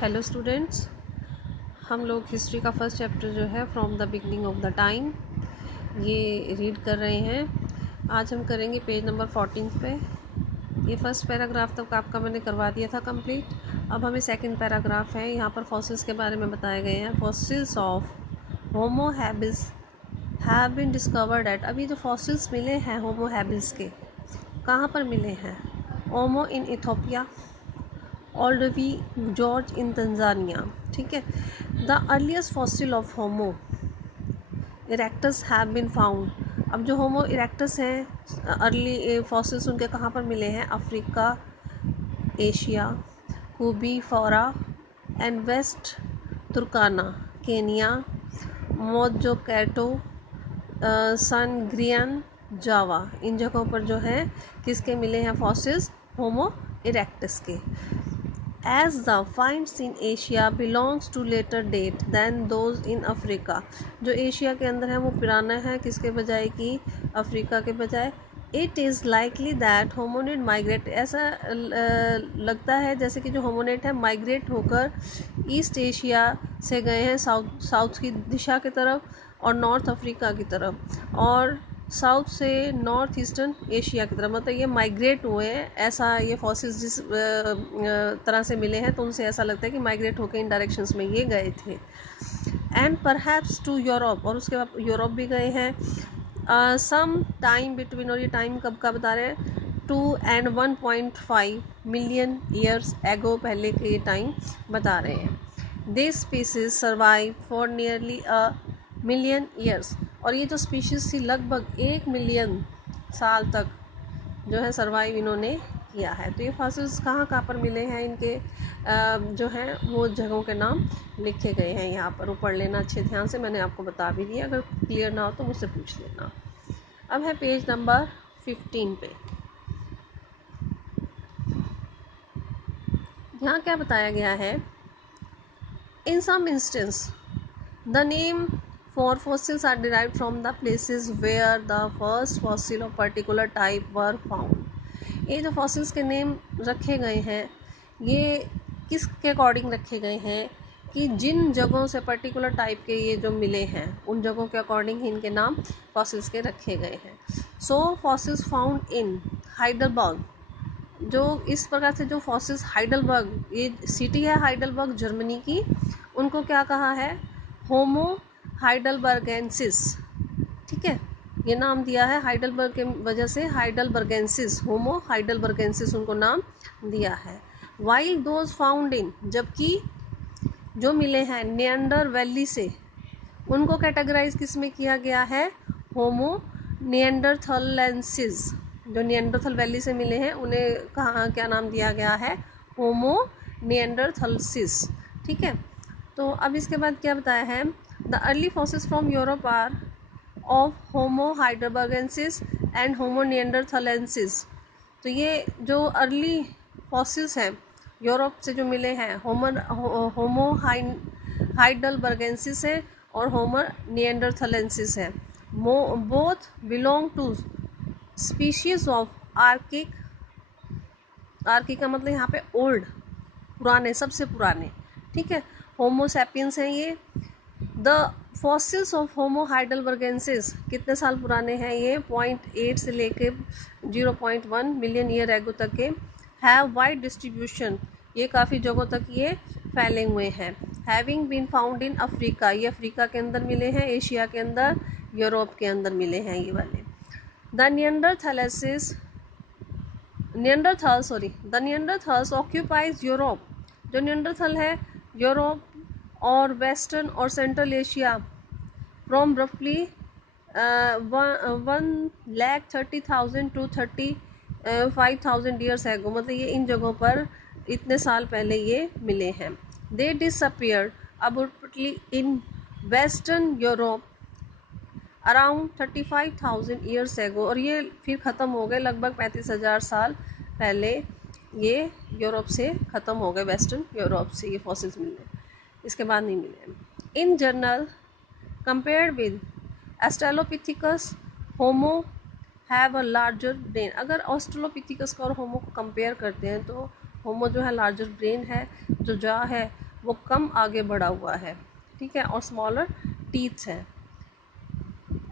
Hello students, हम लोग history का फर्स्ट चैप्टर जो है from the beginning of the time ये रीड कर रहे हैं। आज हम करेंगे पेज नंबर 14 पे। ये फर्स्ट पैराग्राफ तक आपका मैंने करवा दिया था कंप्लीट। अब हमें सेकंड पैराग्राफ है, यहाँ पर फॉसिल्स के बारे में बताए गए हैं। Fossils of homo habilis have been discovered at. अभी जो फॉसिल्स मिले हैं होमो हैबिस के, कहाँ पर मिले हैं? Omo in Ethiopia, Olduvai Gorge in Tanzania. ठीक है। The earliest fossil of homo erectus have been found. अब जो होमो इरेक्टस हैं अर्ली फॉसिल्स उनके कहाँ पर मिले हैं? Africa, Asia, Koobi Fora and West Turkana, Kenya, Mojokerto, Sangiran, Java. इन जगहों पर जो है किसके मिले हैं फॉसिल्स? होमो इरेक्टस के। As the finds in Asia belongs to later date than those in Africa, जो एशिया के अंदर है वो पुराना है किसके बजाय कि अफ्रीका के बजाय। It is likely that hominid migrate, ऐसा लगता है जैसे कि जो होमिनिड है माइग्रेट होकर ईस्ट एशिया से गए हैं साउथ की दिशा की तरफ और नॉर्थ अफ्रीका की तरफ और साउथ से नॉर्थ ईस्टर्न एशिया की तरफ, मतलब ये माइग्रेट हुए हैं। ऐसा ये फॉसिल्स जिस तरह से मिले हैं तो उनसे ऐसा लगता है कि माइग्रेट होकर इन डायरेक्शंस में ये गए थे। एंड परहैप्स टू यूरोप, और उसके बाद यूरोप भी गए हैं। सम टाइम बिटवीन, और ये टाइम कब का बता रहे हैं? 2 and 1.5 मिलियन ईयर्स एगो, पहले के टाइम बता रहे हैं। This species survive for nearly a million years, और ये जो स्पीशीज़ थी लगभग 1 मिलियन साल तक जो है सर्वाइव इन्होंने किया है। तो ये फॉसिल्स कहाँ कहाँ पर मिले हैं, इनके जो हैं वो जगहों के नाम लिखे गए हैं यहाँ पर। वो पढ़ लेना अच्छे ध्यान से, मैंने आपको बता भी दिया। अगर क्लियर ना हो तो मुझसे पूछ लेना। अब है पेज नंबर 15 पे। यहाँ क्या बताया गया है? In some instance the name for fossils are derived from the places where the first fossil of particular type were found। ये जो फॉसिल्स के नेम रखे गए हैं ये किसके अकॉर्डिंग रखे गए हैं कि जिन जगहों से पर्टिकुलर टाइप के ये जो मिले हैं उन जगहों के अकॉर्डिंग ही इनके नाम फॉसिल्स के रखे गए हैं। सो फॉसिल्स फाउंड इन हाइडलबर्ग, जो इस प्रकार से जो फॉसिल्स हाइडलबर्ग, ये सिटी है हाइडलबर्ग जर्मनी की, उनको क्या कहा है? होमो हाइडलबर्गेंसिस। ठीक है, ये नाम दिया है हाइडलबर्ग के वजह से, हाइडलबर्गेंसिस, होमो हाइडलबर्गेंसिस उनको नाम दिया है। वाइल दोज फाउंड इन, जबकि जो मिले हैं नियंडर वैली से उनको कैटेगराइज किस में किया गया है? होमो नियंडरथलेंसिस। जो नियंडरथल वैली से मिले हैं उन्हें कहाँ क्या नाम दिया गया है? होमो नियंडरथलसिस। ठीक है, तो अब इसके बाद क्या बताया है? The early fossils from Europe are of Homo heidelbergensis and Homo neanderthalensis. तो ये जो अर्ली फॉसिल्स हैं यूरोप से जो मिले हैं होमो हाइडलबर्गेंसिस है और होमो नियंडरथलेंसिस है। Both belong to species of archaic, archaic का मतलब यहाँ पे ओल्ड, पुराने, सबसे पुराने। ठीक है, होमो सैपियंस हैं ये। द फॉसिल्स ऑफ होमो हाइडलबर्गेंसिस कितने साल पुराने हैं ये? 0.8 से लेके 0.1 मिलियन ईयर एगो तक के। हैव वाइड डिस्ट्रीब्यूशन, ये काफ़ी जगहों तक ये फैले हुए हैं। Having been found in Africa, ये अफ्रीका के अंदर मिले हैं, एशिया के अंदर, यूरोप के अंदर मिले हैं ये वाले। द नियंडरथल्स ऑक्यूपाइज यूरोप, जो नियंडरथल है यूरोप और वेस्टर्न और सेंट्रल एशिया फ्रॉम रफली 1,30,000 to 35,000 ईयर्स एगो, मतलब ये इन जगहों पर इतने साल पहले ये मिले हैं। They disappeared abruptly in western Europe around 35,000 years ago, और ये फिर ख़त्म हो गए लगभग 35,000 साल पहले। ये यूरोप से ख़त्म हो गए, वेस्टर्न यूरोप से ये फॉसिल्स मिले, इसके बाद नहीं मिले। In general compared with Australopithecus homo have a larger brain. अगर ऑस्ट्रेलोपिथिकस को और होमो को कंपेयर करते हैं तो होमो जो है लार्जर ब्रेन है, जो जॉ है वो कम आगे बढ़ा हुआ है, ठीक है, और स्मॉलर टीथ है।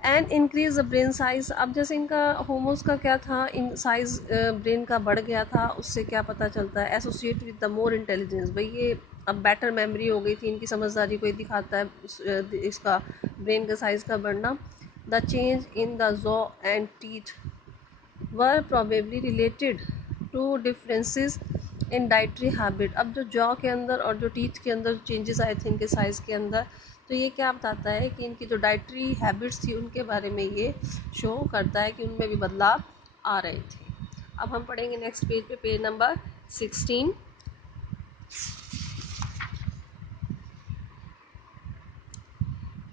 And increase the brain size, अब जैसे इनका होमोस का क्या था, इन साइज ब्रेन का बढ़ गया था, उससे क्या पता चलता है, associate with the more intelligence, भाई ये अब बेटर मेमोरी हो गई थी, इनकी समझदारी को ही दिखाता है इसका ब्रेन का साइज का बढ़ना। The change in the jaw and teeth were probably related to differences in dietary habit, अब जो जॉ के अंदर और जो टीथ के अंदर चेंजेस आए थे इनके साइज़ के अंदर, तो ये क्या बताता है कि इनकी जो डाइटरी हैबिट्स थी उनके बारे में ये शो करता है कि उनमें भी बदलाव आ रहे थे। अब हम पढ़ेंगे नेक्स्ट पेज पे, पेज नंबर 16।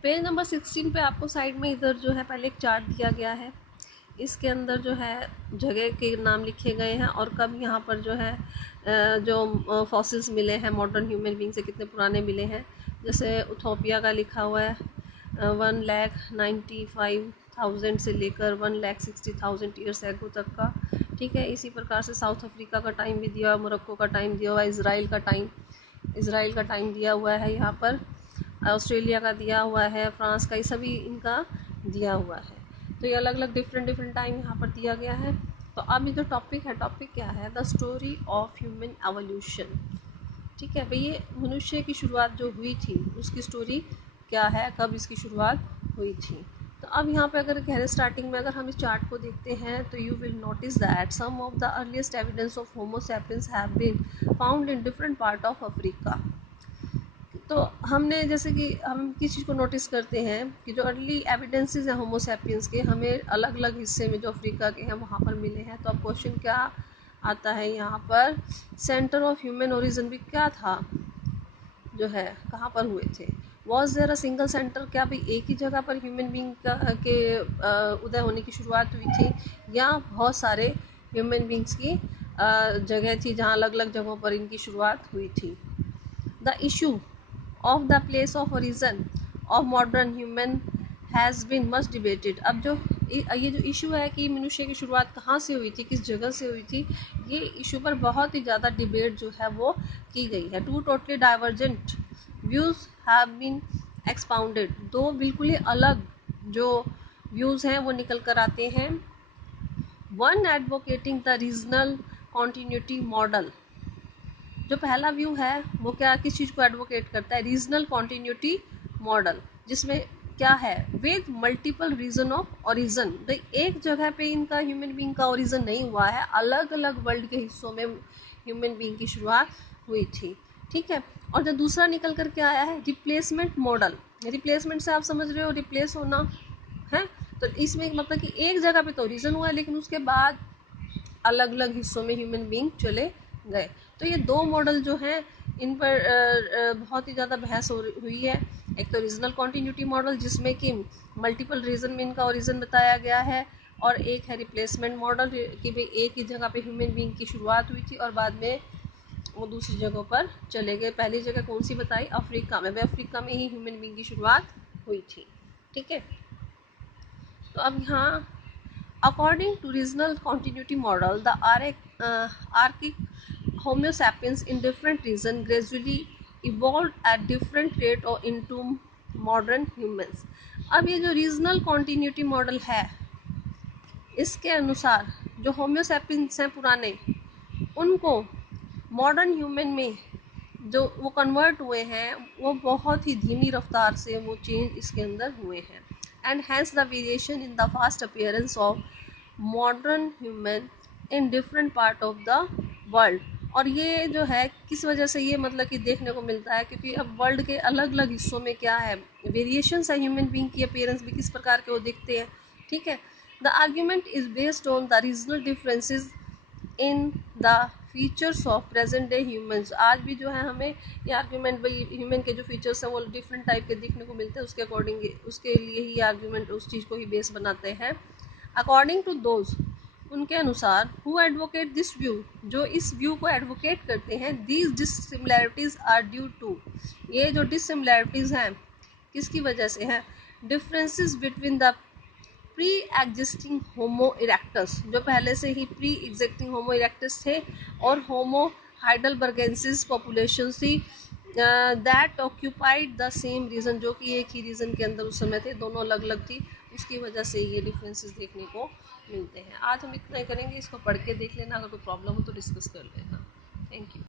पेज नंबर 16 पे आपको साइड में इधर जो है पहले एक चार्ट दिया गया है, इसके अंदर जो है जगह के नाम लिखे गए हैं और कब यहाँ पर जो है जो फॉसिल्स मिले हैं मॉडर्न ह्यूमन बींग से, कितने पुराने मिले हैं। जैसे उथोपिया का लिखा हुआ है 1,95,000 से लेकर 1,60,000 ईयर्स एगो तक का, ठीक है। इसी प्रकार से साउथ अफ्रीका का टाइम भी दिया हुआ, मोरक्को का टाइम दिया हुआ, इसराइल का टाइम दिया हुआ है यहाँ पर, ऑस्ट्रेलिया का दिया हुआ है, फ्रांस का, ये सभी इनका दिया हुआ है। तो ये अलग अलग डिफरेंट टाइम यहाँ पर दिया गया है। तो अब ये जो टॉपिक है, टॉपिक क्या है, the story of human evolution, ठीक है भाई, ये मनुष्य की शुरुआत जो हुई थी उसकी स्टोरी क्या है, कब इसकी शुरुआत हुई थी। तो अब यहाँ पे अगर कह रहे स्टार्टिंग में अगर हम इस चार्ट को देखते हैं तो you will notice that some of the earliest evidence of homo sapiens have been found in different part of Africa. तो हमने जैसे कि हम किस चीज़ को नोटिस करते हैं कि जो अर्ली एविडेंसेस हैं होमो सैपियंस के, हमें अलग अलग हिस्से में जो अफ्रीका के हैं वहाँ पर मिले हैं। तो अब क्वेश्चन क्या आता है यहाँ पर, सेंटर ऑफ ह्यूमन ओरिजिन भी क्या था, जो है कहाँ पर हुए थे, was there a single centre, क्या भाई एक ही जगह पर ह्यूमन बींग के उदय होने की शुरुआत हुई थी, या बहुत सारे ह्यूमन बींग्स की जगह थी जहाँ अलग अलग जगहों पर इनकी शुरुआत हुई थी। The issue of the place of origin of modern human has been much debated। अब जो ये जो इशू है कि मनुष्य की शुरुआत कहाँ से हुई थी, किस जगह से हुई थी, ये इशू पर बहुत ही ज़्यादा डिबेट जो है वो की गई है। Two totally divergent views have been expounded, दो बिल्कुल ही अलग जो व्यूज़ हैं वो निकल कर आते हैं। One advocating the regional continuity model, जो पहला व्यू है वो क्या, किस चीज़ को एडवोकेट करता है, रीजनल कॉन्टीन्यूटी मॉडल, जिसमें क्या है, with multiple region of origin, एक जगह पे इनका ह्यूमन बींग का ओरिजिन नहीं हुआ है, अलग अलग वर्ल्ड के हिस्सों में ह्यूमन बींग की शुरुआत हुई थी, ठीक है। और जो दूसरा निकल कर के आया है रिप्लेसमेंट मॉडल, रिप्लेसमेंट से आप समझ रहे हो रिप्लेस होना है, तो इसमें मतलब कि एक जगह पे तो ओरिजिन हुआ है लेकिन उसके बाद अलग अलग हिस्सों में ह्यूमन बींग चले गए। तो ये दो मॉडल जो हैं इन पर बहुत ही ज़्यादा बहस हुई है। एक तो रीजनल कॉन्टीन्यूटी मॉडल जिसमें कि मल्टीपल रीजन में इनका ओरिजिन बताया गया है, और एक है रिप्लेसमेंट मॉडल कि भाई एक ही जगह पे ह्यूमन बींग की शुरुआत हुई थी और बाद में वो दूसरी जगहों पर चले गए। पहली जगह कौन सी बताई, अफ्रीका में, अफ्रीका में ही ह्यूमन बींग की शुरुआत हुई थी, ठीक है। तो अब यहाँ according to regional continuity model, the archaic Homo sapiens in different regions gradually evolved at different rate or into modern humans। अब ये जो रीजनल कॉन्टीन्यूटी मॉडल है, इसके अनुसार जो होम्यो सैपियंस हैं पुराने, उनको मॉडर्न ह्यूमन में जो वो कन्वर्ट हुए हैं वो बहुत ही धीमी रफ्तार से वो चेंज इसके अंदर हुए हैं। And hence the variation in the fast appearance of modern human in different part of the world. और ये जो है किस वजह से ये मतलब कि देखने को मिलता है, क्योंकि अब वर्ल्ड के अलग अलग हिस्सों में क्या है, वेरिएशंस है ह्यूमन बींग की अपीयरेंस भी किस प्रकार के वो दिखते हैं, ठीक है। The argument is based on the regional differences in the features of present day humans. आज भी जो है हमें ये आर्ग्यूमेंट, भाई ह्यूमन के जो फीचर्स हैं वो डिफरेंट टाइप के देखने को मिलते हैं, उसके अकॉर्डिंग उसके लिए ही आर्ग्यूमेंट उस चीज़ को ही बेस बनाते हैं। अकॉर्डिंग टू दोज, उनके अनुसार, हु एडवोकेट दिस व्यू, जो इस व्यू को एडवोकेट करते हैं, दीज डिससिमिलैरिटीज आर ड्यू टू, ये जो डिससिमिलैरिटीज हैं किसकी वजह से हैं, differences between the pre existing homo erectus, जो पहले से ही प्री एग्जिस्टिंग होमो इरेक्टस थे, और होमो हाइडलबर्गेंसिस पॉपुलेशन थी that occupied the same reason, जो कि एक ही रीज़न के अंदर उस समय थे, दोनों अलग अलग थी, उसकी वजह से ये डिफरेंसेस देखने को मिलते हैं। आज हम इतना ही करेंगे, इसको पढ़ के देख लेना, अगर कोई प्रॉब्लम हो तो डिस्कस कर लेना। Thank you.